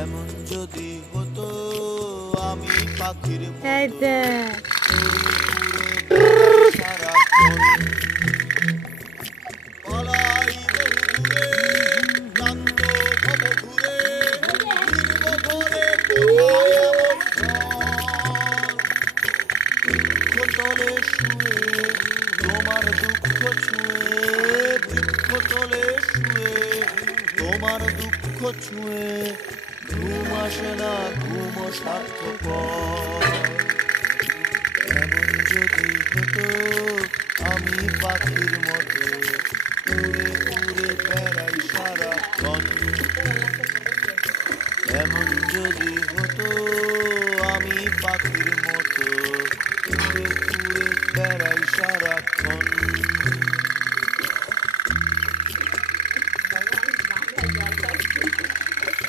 এমন যদি হতো আমি পাখির এই মতো দেখ উড়ে বেড়াই সারাক্ষণ, পালাই বহু দূরে, ক্লান্ত ভব ঘুরে, ফিরব ঘরে কোথায় এমন ঝড়? বৃক্ষতলে শুয়ে তোমার দুঃখ ছুঁয়ে, বৃক্ষতলে শুয়ে তোমার দুঃখ ছুঁয়ে, ঘুম আসে না ঘুম সার্থকর। এমন যদি হতো আমি পাখির মতো উড়ে উড়ে বেড়াই সারাক্ষণ, এমন যদি হতো আমি পাখির মতো